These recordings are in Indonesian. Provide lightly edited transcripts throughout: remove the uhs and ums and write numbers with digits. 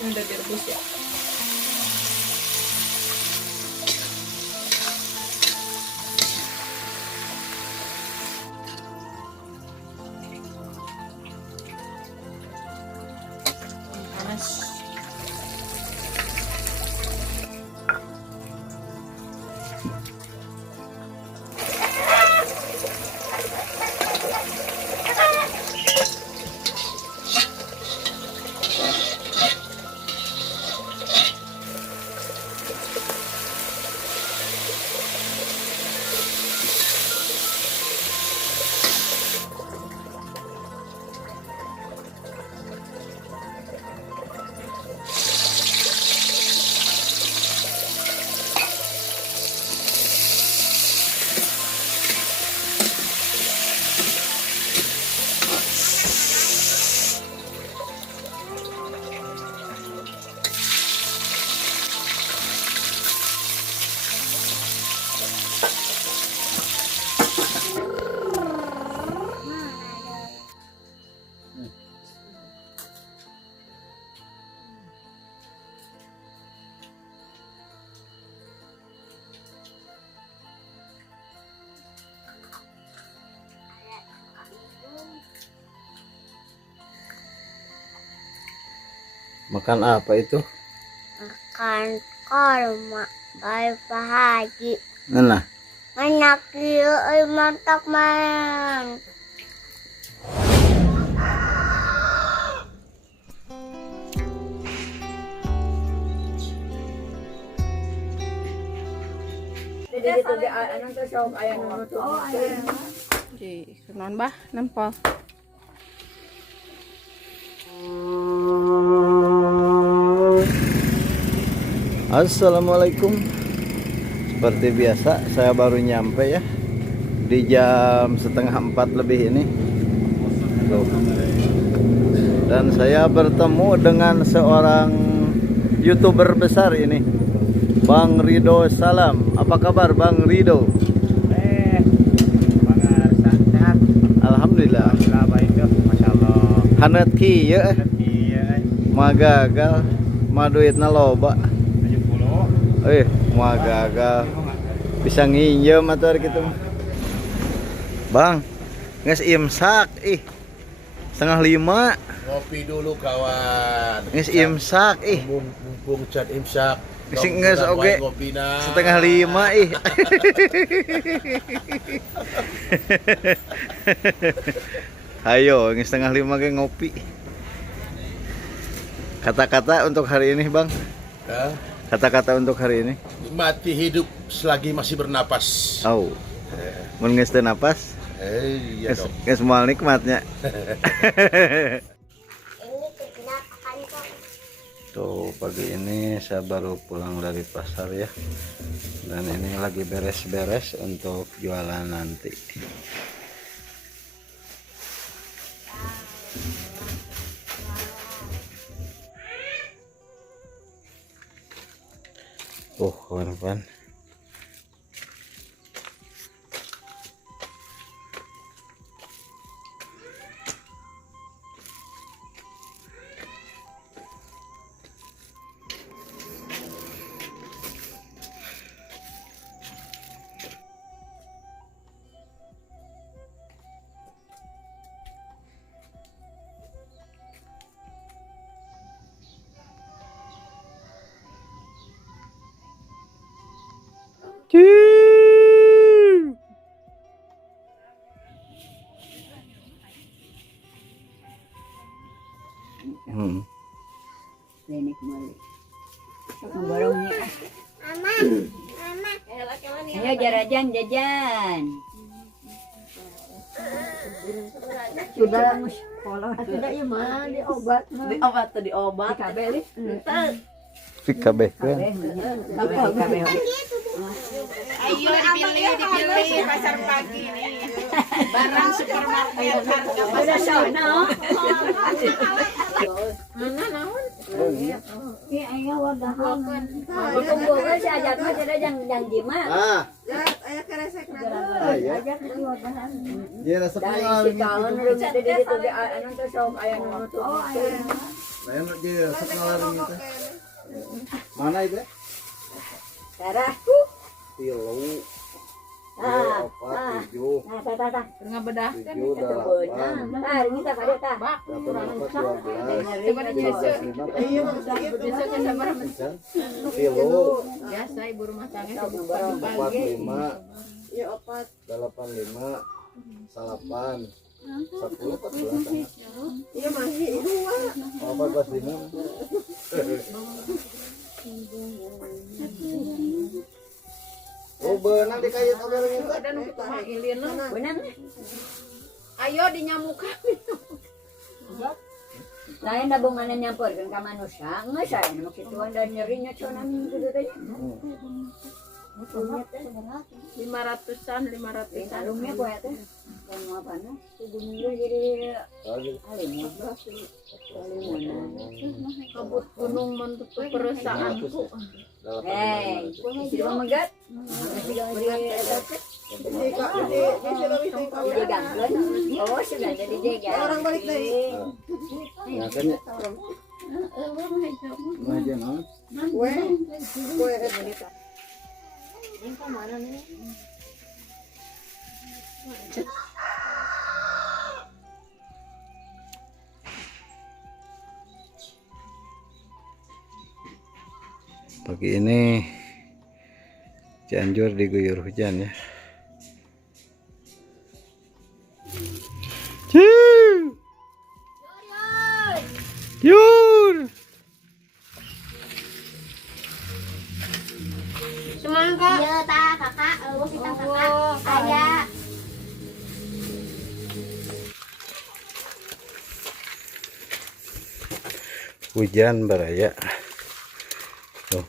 Ini udah direbus ya. Panas. Makan apa itu? Makan korma ay pahagi. Mana? Anak iyo ay mantak man. Di kenon bah nempel. Assalamualaikum. Seperti biasa saya baru nyampe ya di jam 3:30 lebih ini. Tuh. Dan saya bertemu dengan seorang YouTuber besar ini, Bang Rido Salam. Apa kabar Bang Rido? Sehat. Alhamdulillah. Alhamdulillah baik tuh, masya Allah. Hanet ki ya, Iya, magagal, maduitna loba. 70. Magagal. Bisa nginjem atau gitu. Bang, nges imsak ih. 4:30. Ngopi dulu kawan. Nges imsak ih. Mumpung cat imsak. Sing nges oge. 4:30 ih. Ayo, nges 4:30 ge ngopi. Kata-kata untuk hari ini, Bang. Ya, Kata-kata untuk hari ini. nikmati hidup selagi masih bernapas. Oh. Mun geus teu napas, Iya dong. geus moal nikmatnya. Ini kenakan kok. Tuh, pagi ini saya baru pulang dari pasar ya. Dan ini lagi beres-beres untuk jualan nanti. Oh, kawan-kawan. Hmm. Ini kembali. Borongnya. Mama, mama. Ayo jajan jajan. Sudah sekolah. Sudah ya mah di obat mah. Di obat. Di kabel. Fikabeh kan. Kabel. Ayo dipilih pasar pagi nih. Barang supermarket harga Sudah sono. mana naon? Iya ayo wadah. Kumpul ke si ajat mah sudah jang jima. Ah, Aya keresek aya. Ajat di wadahan. Dia rasa Dari kenal si ini. kawan rumah di ditu ge anu teh sok aya nu nutup. Oh aya. Lain aja sekarang itu. Mana itu? Darahku. Tilu. Ah, Opat, 7. Nah, tah. Dengan bedah. 7, Benar. 8. Nah, ini tak ada tah. 8, 12. Coba dijese. 15. Dijese kan sama Tilu. biasa ibu rumah tangga 4, pagi. 5. Ya opat. 8, 5. 8. 10, 14. Iya masih dua. 14, 5. Oh, benang dikayat orang itu. Ada nu kita mailin. Benar. Ayo dinyamukan. Lain nabungan nyampurkan ka manusia. Nggak saya nama kituan dan nyerinya cuman gitu teh. 500-an. Alumnya kok ya teh. Kan apa na? Sebelumnya jadi alim. Kabut gunung mentutup perusahaanku. Hei, isi megat. Oh, sudah jadi jaga. Orang balik lagi. Ya kan ya. Aja no. Pagi ini Cianjur diguyur hujan ya. Yur. Semangka. Iya, tah kakak. Kita kakak. Ayah. Hujan beraya. Tuh.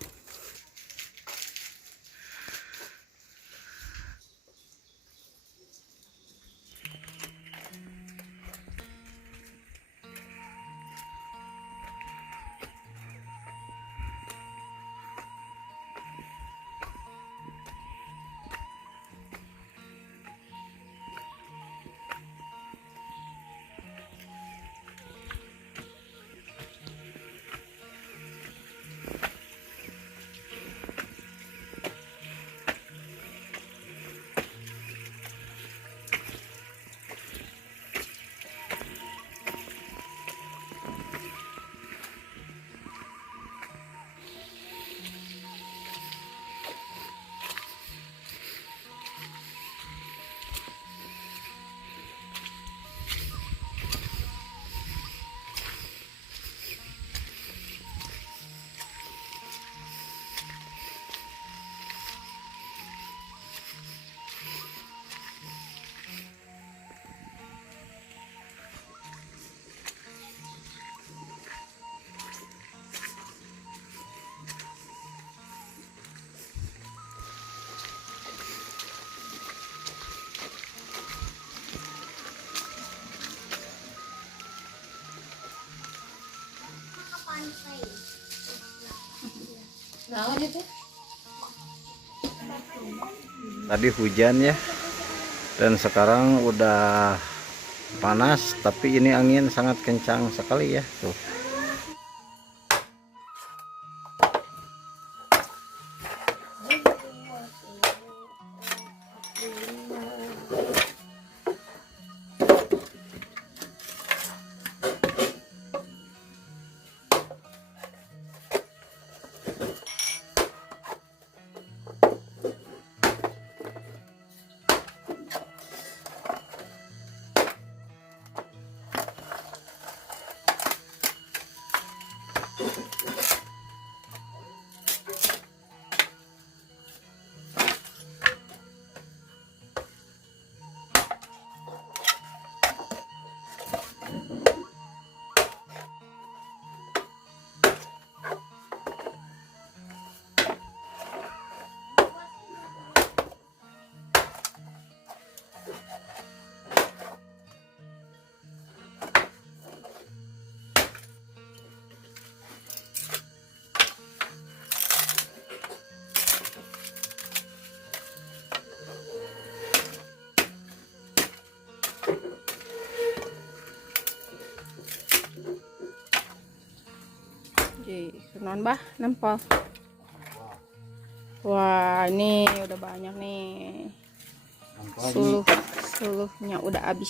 Tadi hujan ya, dan sekarang udah panas, tapi ini angin sangat kencang sekali ya tuh. Jadi, non bah, nempel. Wah, ini udah banyak nih. Suluhnya udah habis.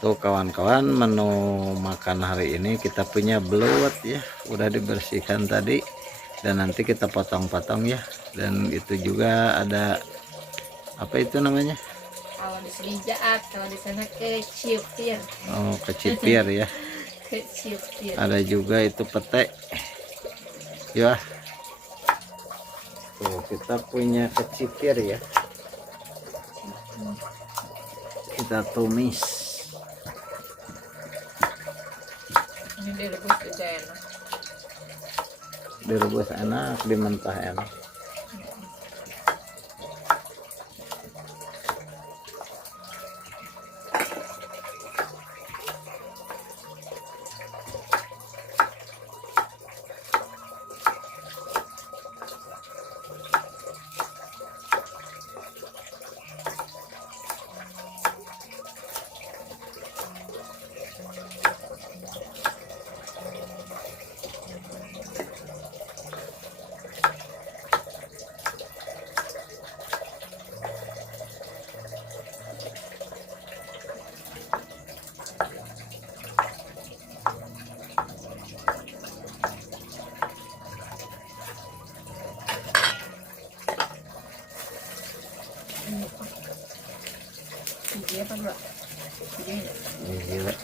Tuh kawan-kawan, menu makan hari ini kita punya beluat ya, udah dibersihkan tadi dan nanti kita potong-potong ya. Dan itu juga ada apa itu namanya? Kalau di sini jaat, kalau di sana kecipir. Oh, kecipir ya. Kecipir. Ada juga itu pete ya. Tuh kita punya kecipir ya, kita tumis. Ini direbus juga enak. Direbus enak, dimentah enak. Ini apa dua? Ini. Gila.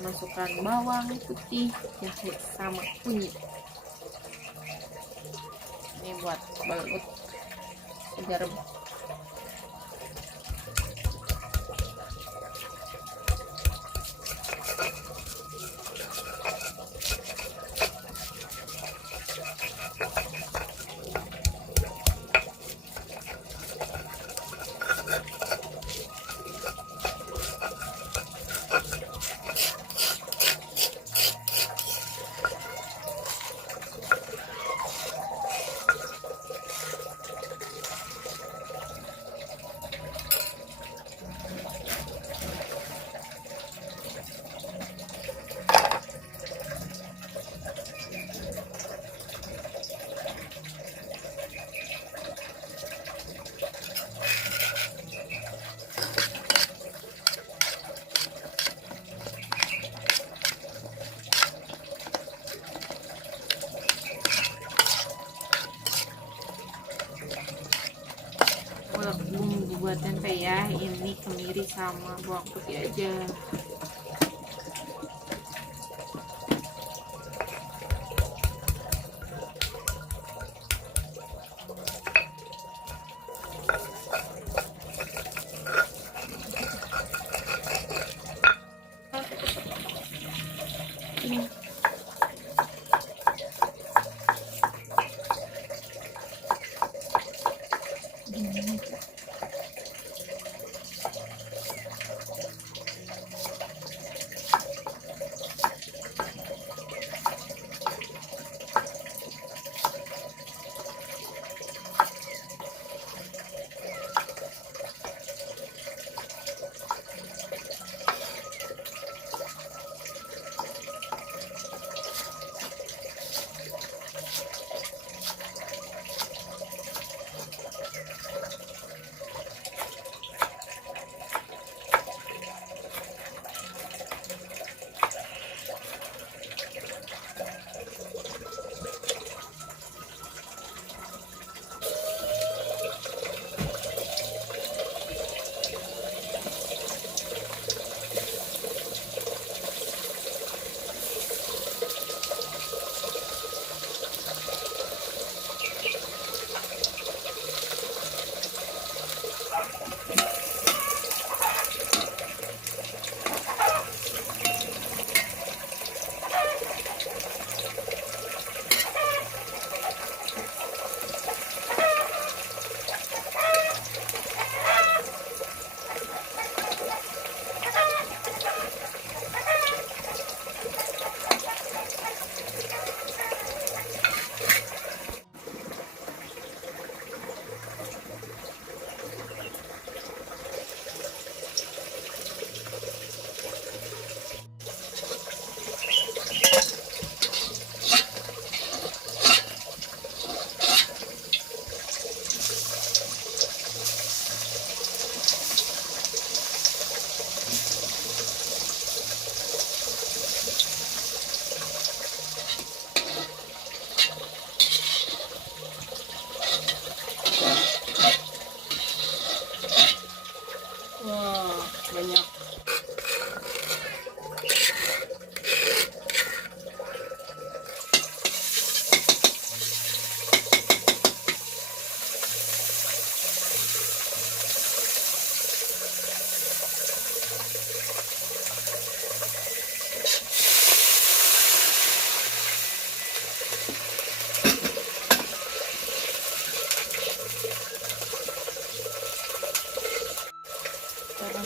Masukkan bawang putih, jahe sama kunyit. Ini buat belut segar. Bumbu buat tempe ya, ini kemiri sama bawang putih aja.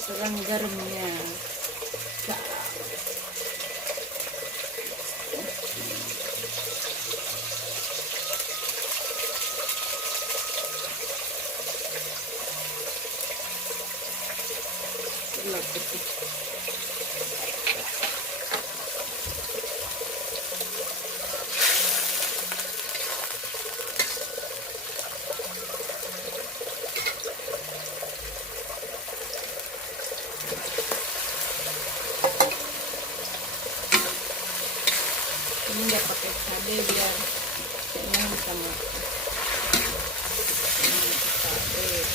masukkan garamnya. Gula putih. Ini nggak pakai cabai biar kayaknya bisa makan. Ini cabai.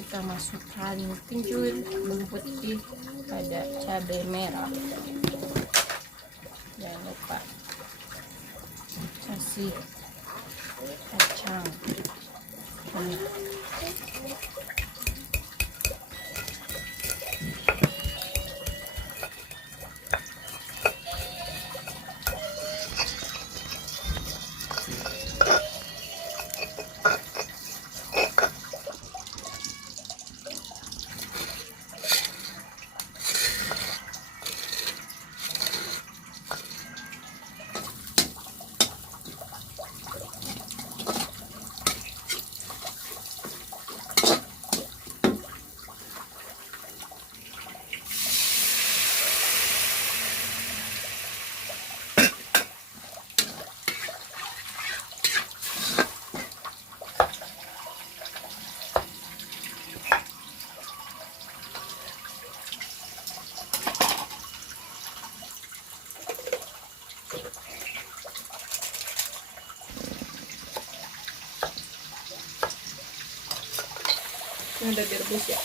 Kita masukkan kencur, bawang putih, ada cabai merah. Jangan lupa kasih kacang. Ini udah direbus ya.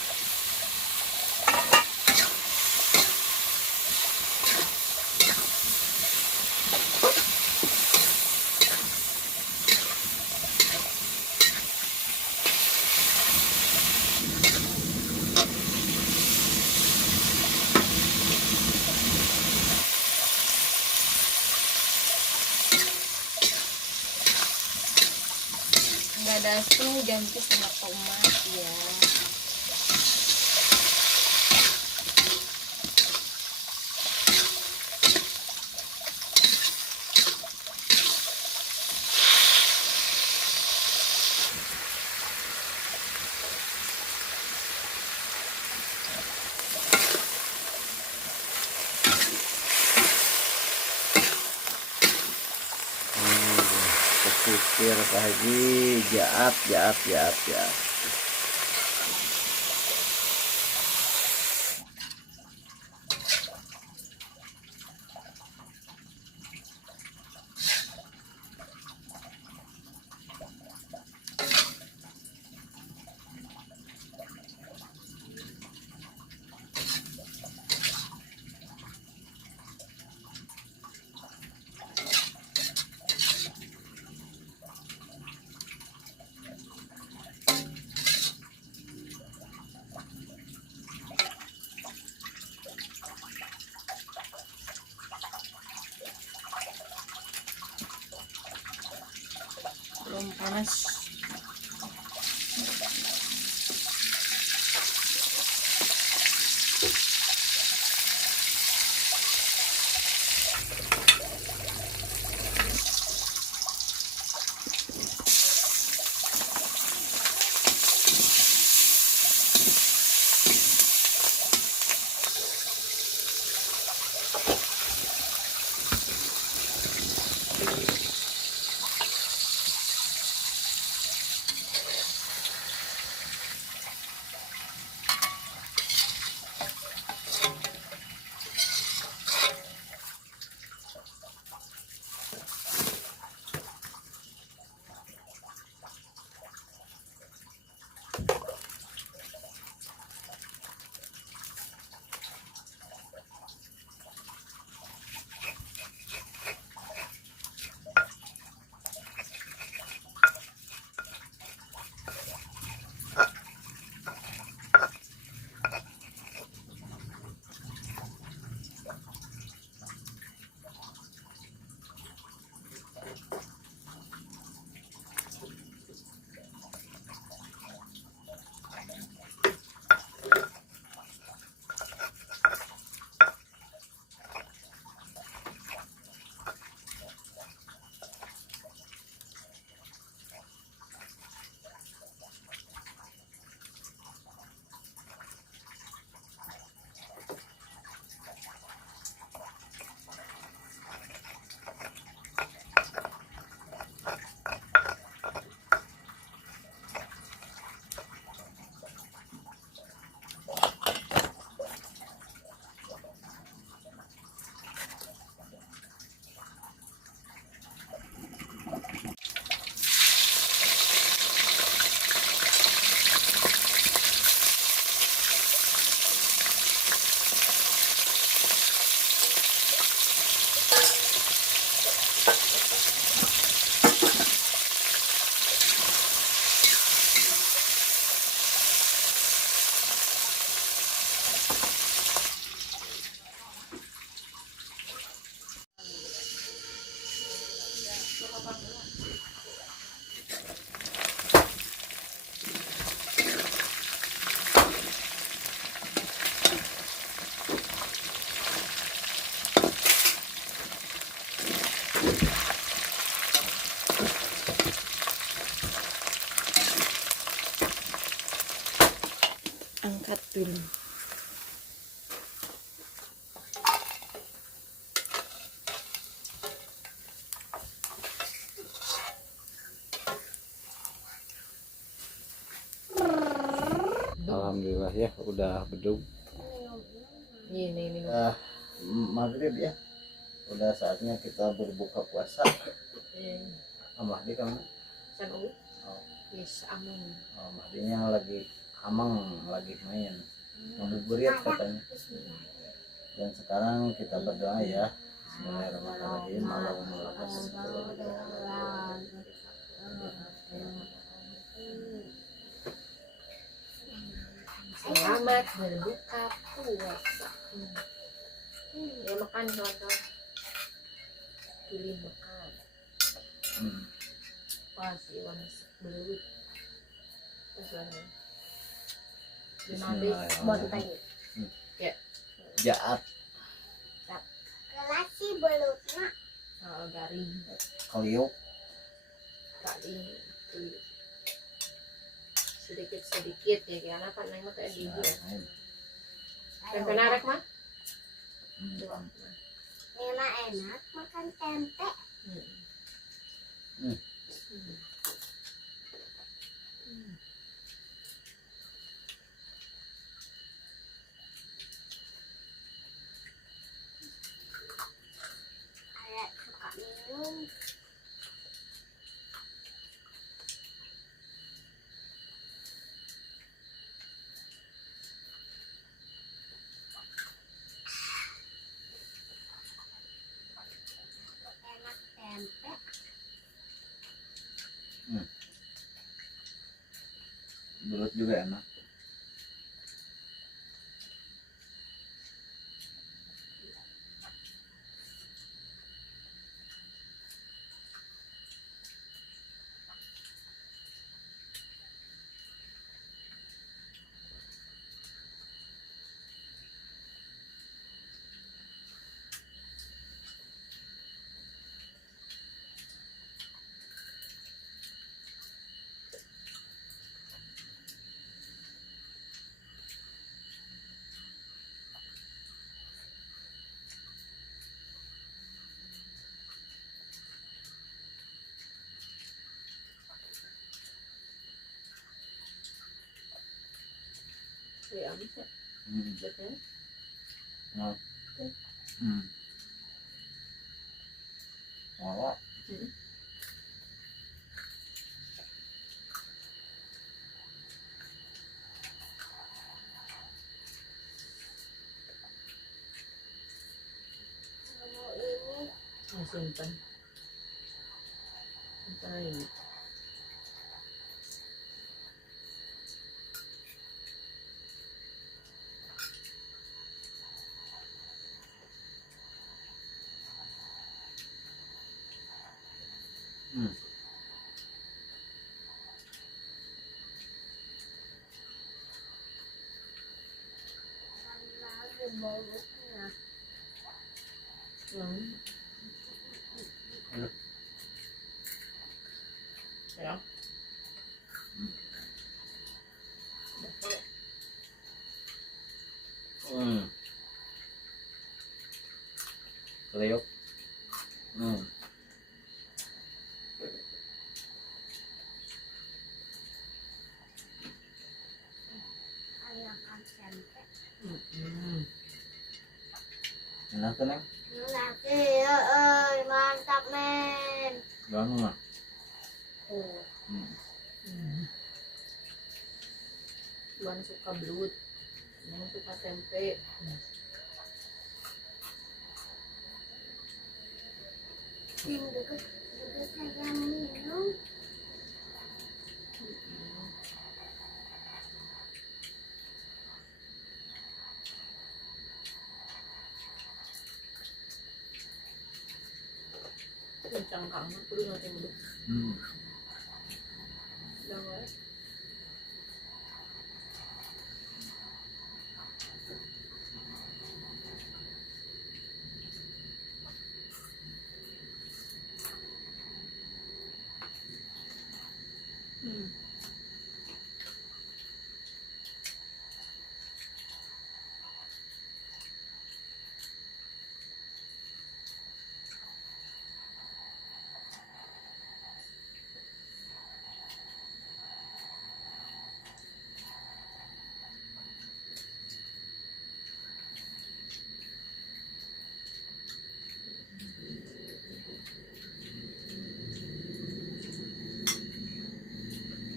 Nggak ada tuh ganti sama tomat ya. Pesisir Pak Haji, jaat. Belum panas. Angkat dulu. Alhamdulillah ya udah bedug. Ini. Maghrib ya. Udah saatnya kita berbuka puasa. Mahdi kamu? San Oh, Yes, amun. Mahdinya lagi Amang lagi main ngabuburit katanya. Dan sekarang kita berdoa ya. Bismillahirrahmanirrahim. Allahumma lakas. Selamat berbuka puasa. Ya makan kawan-kawan. Pilih makan. Pas iwan belut. Terus Bismillahirrahmanirrahim. Ya. Jaat Kelasi belutna. Garing. kaliuk. Garing. Sedikit ya karena kan neng mah kayak gigi. Tempe narek mah? Memang enak makan tempe. Ayah suka minum. Enak tempe. Belut juga enak. Ya bisa. Betul. Nah. Walau. Mau ini. Simpan. Simpan ini. Lagi belutnya. Ya. Kaliuk. Ayah makan tempe. Enak kan, Neng? Lagi, mantap men. Gimana mah? Tuan suka belut, yang suka tempe. Yang deket saya minum. Kencang banget, perlu nanti belut. Udah mulai.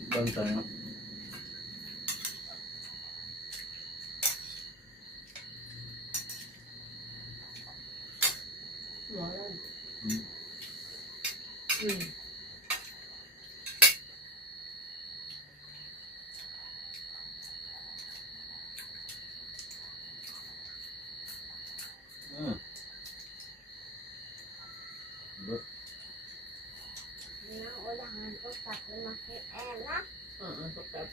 Ganteng. Nah, udah ngantuk tapi masih enak. Tetap.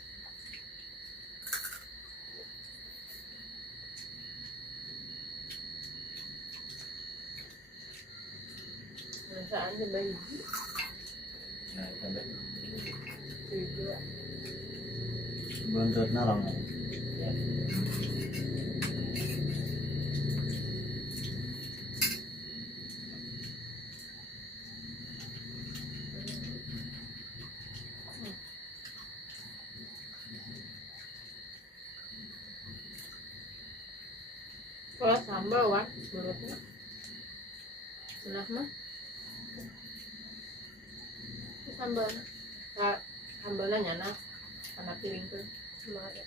Saan sa bayi? Juga. Belum na lang. Kalau sambal wah, menurutnya. Enak mah. Sambal. Sambalnya nyana. Karena piring tuh. Lumayan.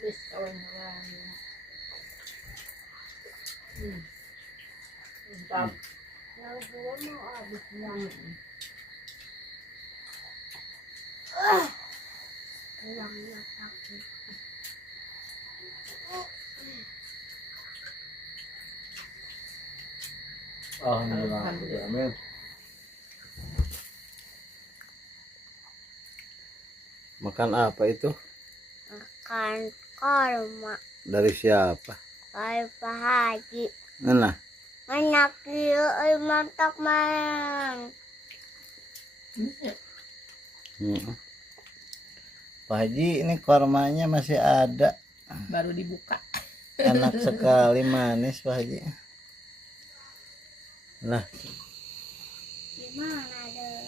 Habis kawan-kawan. Mantap. Yang dua mau habis yang sakit. Alhamdulillah. Amin. Makan apa itu? Makan korma Dari siapa? dari Pak Haji. Mana? Enak ya, mantap man. Pak Haji, ini kormanya masih ada. Baru dibuka. Enak sekali, manis Pak Haji. Nah, Gimana deh?